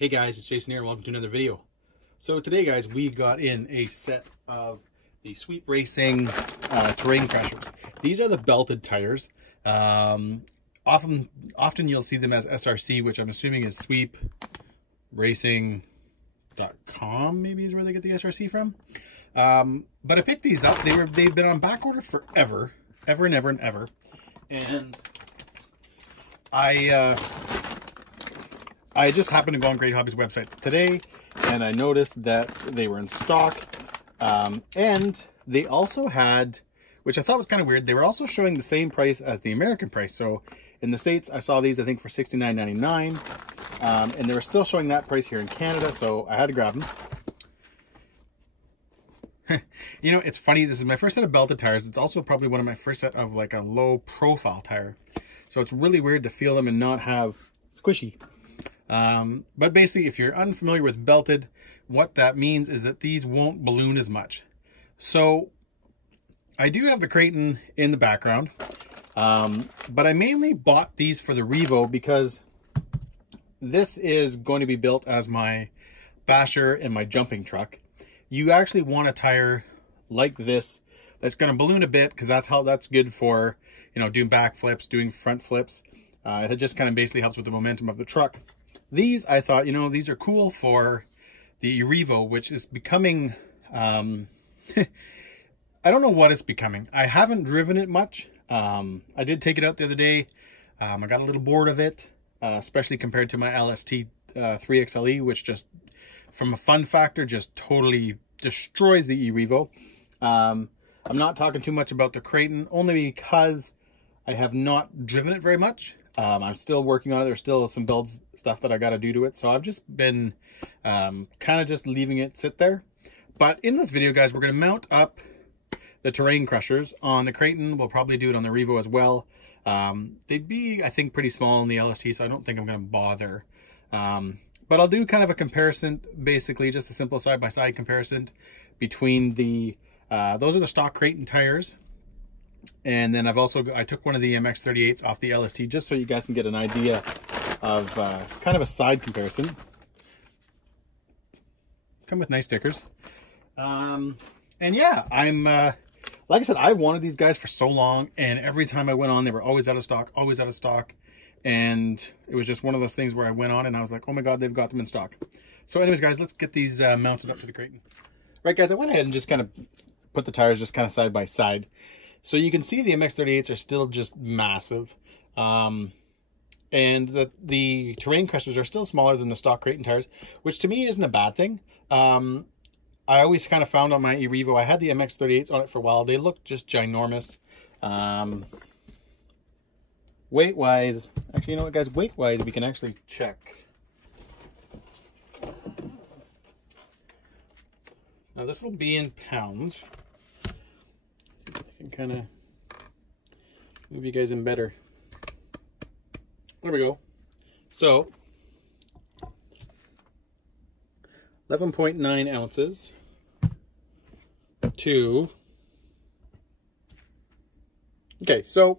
Hey guys, it's Jason here. Welcome to another video. So today, guys, we got in a set of the Sweep Racing terrain crushers. These are the belted tires. Often you'll see them as SRC, which I'm assuming is sweepracing.com. Maybe is where they get the SRC from. But I picked these up. They've been on back order forever, ever and ever and ever. And I just happened to go on Great Hobby's website today, and I noticed that they were in stock. And they also had, which I thought was kind of weird, they were also showing the same price as the American price. So in the States, I saw these, I think, for $69.99. And they were still showing that price here in Canada, so I had to grab them. You know, it's funny, this is my first set of belted tires. It's also probably one of my first set of like a low profile tire. So it's really weird to feel them and not have squishy. But basically, if you're unfamiliar with belted, what that means is that these won't balloon as much. So I do have the Kraton in the background, but I mainly bought these for the Revo because this is going to be built as my basher and my jumping truck. You actually want a tire like this that's going to balloon a bit, because that's good for, you know, doing back flips, doing front flips. It just kind of basically helps with the momentum of the truck. These, I thought, you know, these are cool for the E-Revo, which is becoming, I don't know what it's becoming. I haven't driven it much. I did take it out the other day. I got a little bored of it, especially compared to my LST 3XLE, which just, from a fun factor, just totally destroys the E-Revo. I'm not talking too much about the Kraton, only because I have not driven it very much. I'm still working on it. There's still some build stuff that I got to do to it. So I've just been kind of just leaving it sit there. But in this video, guys, we're going to mount up the terrain crushers on the Kraton. We'll probably do it on the Revo as well. They'd be, I think, pretty small in the LST, so I don't think I'm going to bother. But I'll do kind of a comparison, basically, just a simple side-by-side comparison between the, those are the stock Kraton tires. And then I took one of the MX-38s off the LST, just so you guys can get an idea of kind of a side comparison. Come with nice stickers. And yeah, like I said, I wanted these guys for so long, and every time I went on, they were always out of stock, always out of stock. And it was just one of those things where I went on and I was like, oh my God, they've got them in stock. So anyways, guys, let's get these mounted up to the Kraton. Right, guys, I went ahead and just kind of put the tires just kind of side by side. So you can see the MX-38s are still just massive. And the terrain crushers are still smaller than the stock Kraton tires, which to me isn't a bad thing. I always kind of found on my E-Revo, I had the MX-38s on it for a while. They look just ginormous. Weight-wise, actually, you know what, guys? Weight-wise, we can actually check. Now, this will be in pounds. Let's see if I can kind of move you guys in better. There we go. So, 11.9 ounces to... Okay, so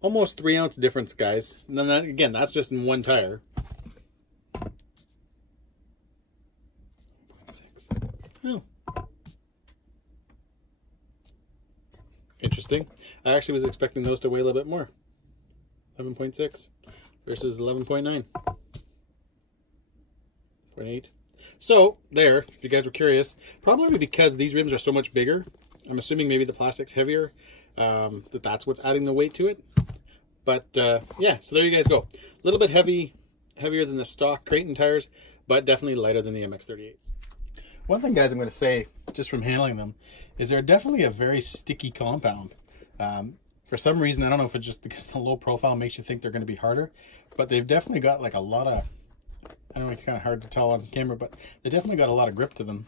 almost 3 ounce difference, guys. And then that, again, that's just in one tire. Oh. Interesting. I actually was expecting those to weigh a little bit more. 11.6 versus 11.9. 0.8. So, there, if you guys were curious, probably because these rims are so much bigger, I'm assuming maybe the plastic's heavier, that's what's adding the weight to it. But yeah, so there you guys go. A little bit heavier than the stock Kraton tires, but definitely lighter than the MX-38s. One thing, guys, I'm going to say, just from handling them, is they're definitely a very sticky compound. For some reason, I don't know if it's just because the low profile makes you think they're going to be harder, but they've definitely got like a lot of, I know it's kind of hard to tell on camera, but they definitely got a lot of grip to them.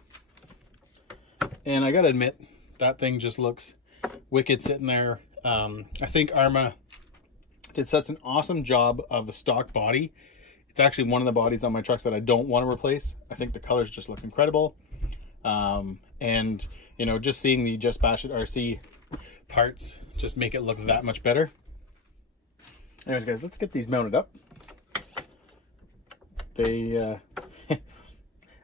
And I got to admit, that thing just looks wicked sitting there. I think Arrma did such an awesome job of the stock body. It's actually one of the bodies on my trucks that I don't want to replace. I think the colors just look incredible. And, you know, just seeing the Just Bash It RC parts just make it look that much better. Anyways, guys, let's get these mounted up. They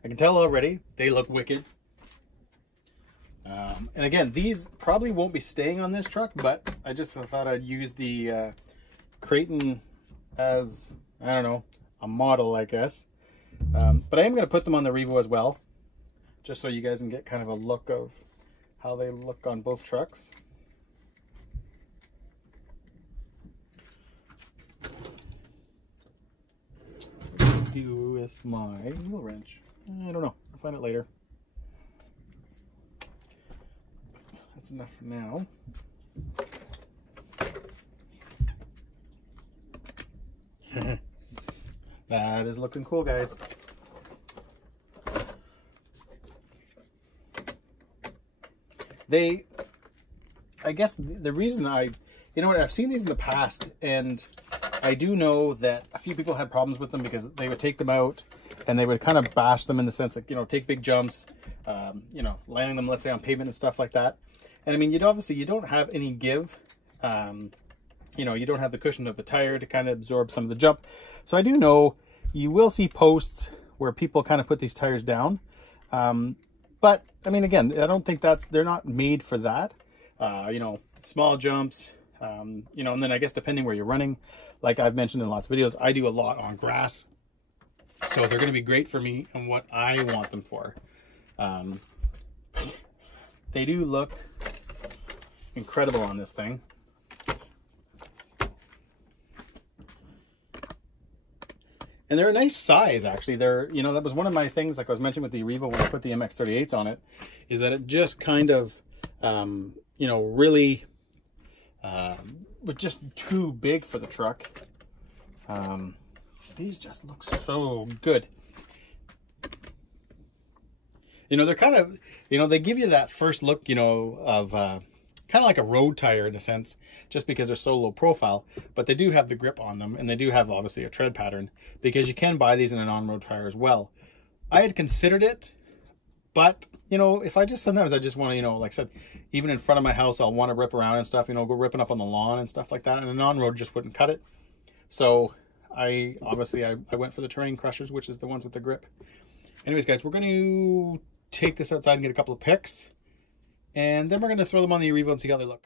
I can tell already they look wicked. And again, these probably won't be staying on this truck, but I just thought I'd use the Kraton as, I don't know, a model, I guess. But I am going to put them on the Revo as well, just so you guys can get kind of a look of how they look on both trucks. Do with my wheel wrench. I don't know. I'll find it later. That's enough for now. That is looking cool, guys. I guess the reason you know what, I've seen these in the past, and I do know that a few people had problems with them because they would take them out and they would kind of bash them in the sense that, you know, take big jumps, you know, landing them, let's say, on pavement and stuff like that. And I mean, you don't have any give. You know, you don't have the cushion of the tire to kind of absorb some of the jump. So I do know you will see posts where people kind of put these tires down. But I mean, again, I don't think they're not made for that. You know, small jumps, you know, and then I guess depending where you're running, like I've mentioned in lots of videos, I do a lot on grass. So they're going to be great for me and what I want them for. They do look incredible on this thing. And they're a nice size, actually. They're, you know, that was one of my things, like I was mentioning with the E-Revo when I put the MX-38s on it, is that it just kind of, you know, really was just too big for the truck. These just look so good. You know, they're kind of, you know, they give you that first look, you know, of kind of like a road tire in a sense, just because they're so low profile, but they do have the grip on them, and they do have obviously a tread pattern, because you can buy these in an on-road tire as well. I had considered it, but you know, if sometimes I just want to, you know, like I said, even in front of my house, I'll want to rip around and stuff, you know, go ripping up on the lawn and stuff like that, and an on-road just wouldn't cut it. So I went for the terrain crushers, which is the ones with the grip. Anyways, guys, we're going to take this outside and get a couple of pics, and then we're going to throw them on the E-Revo and see how they look.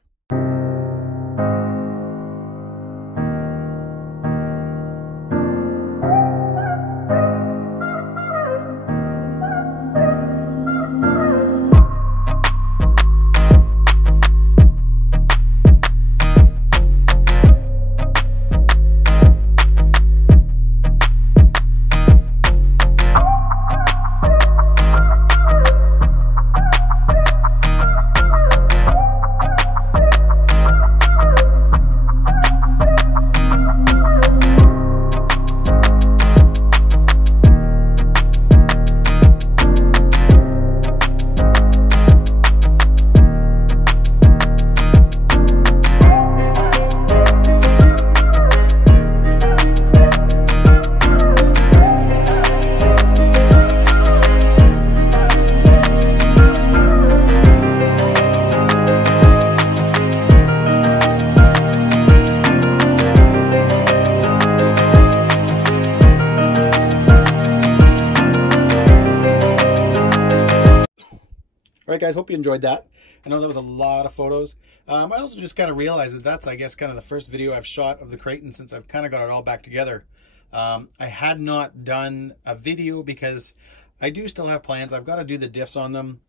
All right, guys, hope you enjoyed that. I know that was a lot of photos. I also just kind of realized that that's, I guess, kind of the first video I've shot of the Kraton since I've kind of got it all back together. I had not done a video because I do still have plans. I've got to do the diffs on them.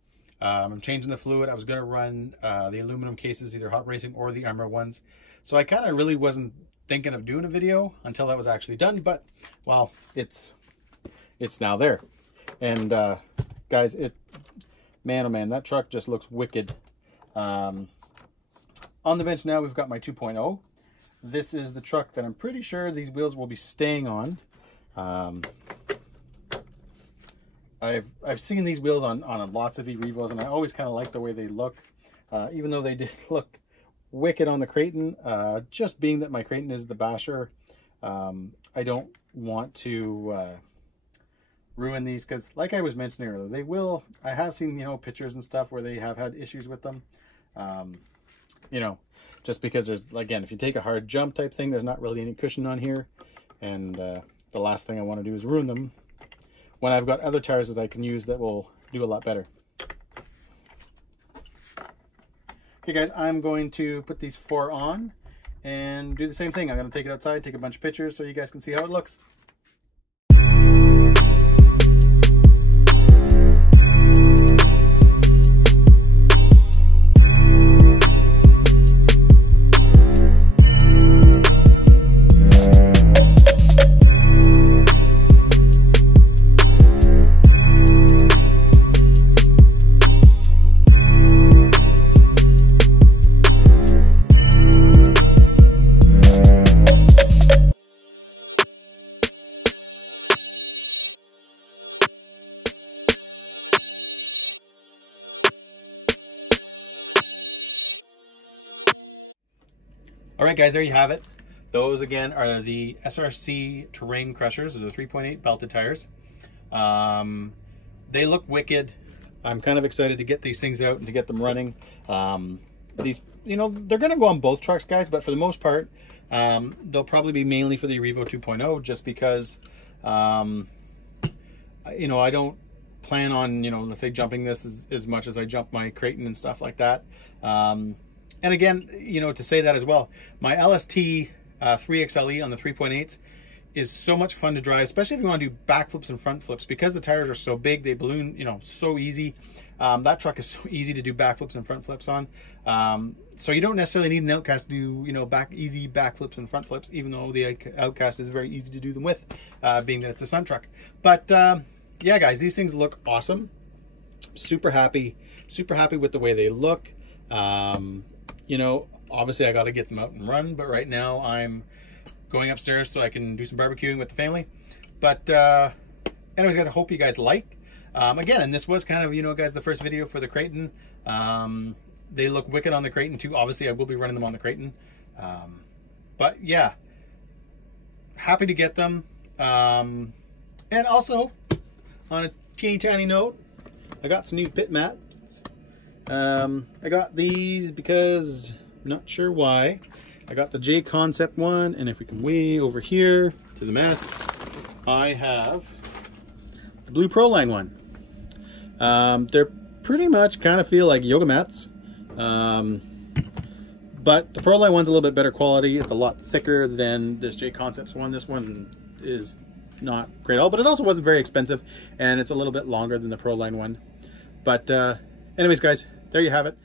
I'm changing the fluid. I was going to run the aluminum cases, either hot racing or the Arrma ones. So I kind of really wasn't thinking of doing a video until that was actually done. But, well, it's now there. And, guys, man, oh man, that truck just looks wicked. On the bench now, we've got my 2.0. This is the truck that I'm pretty sure these wheels will be staying on. I've seen these wheels on lots of E-Revos, and I always kind of like the way they look, even though they did look wicked on the Kraton. Just being that my Kraton is the basher, I don't want to ruin these, because like I was mentioning earlier, I have seen, you know, pictures and stuff where they have had issues with them. You know, just because there's, again, if you take a hard jump type thing, there's not really any cushion on here, and the last thing I want to do is ruin them when I've got other tires that I can use that will do a lot better. Okay guys, I'm going to put these 4 on and do the same thing. I'm going to take it outside, take a bunch of pictures so you guys can see how it looks. All right, guys, there you have it. Those, again, are the SRC terrain crushers. They're the 3.8 belted tires. They look wicked. I'm kind of excited to get these things out and to get them running. These, you know, they're going to go on both trucks, guys, but for the most part, they'll probably be mainly for the E-Revo 2.0 just because, you know, I don't plan on, you know, let's say jumping this as much as I jump my Kraton and stuff like that. And again, you know, to say that as well, my LST 3XLE on the 3.8s is so much fun to drive, especially if you want to do backflips and front flips. Because the tires are so big, they balloon, you know, so easy. That truck is so easy to do backflips and front flips on. So you don't necessarily need an Outcast to do, you know, easy backflips and front flips, even though the Outcast is very easy to do them with, being that it's a Sun truck. But yeah, guys, these things look awesome. Super happy with the way they look. You know, obviously I got to get them out and run, but right now I'm going upstairs so I can do some barbecuing with the family. But anyways, guys, I hope you guys like. Again, and this was kind of, you know, guys, the first video for the Kraton. They look wicked on the Kraton too. Obviously, I will be running them on the Kraton. But yeah, happy to get them. And also, on a teeny tiny note, I got some new pit mats. I got these because I'm not sure why. I got the J Concept one, and if we can way over here to the mess, I have the Blue Proline one. They're pretty much kind of feel like yoga mats, but the Proline one's a little bit better quality. It's a lot thicker than this J Concepts one. This one is not great at all, but it also wasn't very expensive, and it's a little bit longer than the Proline one. But anyways, guys, there you have it.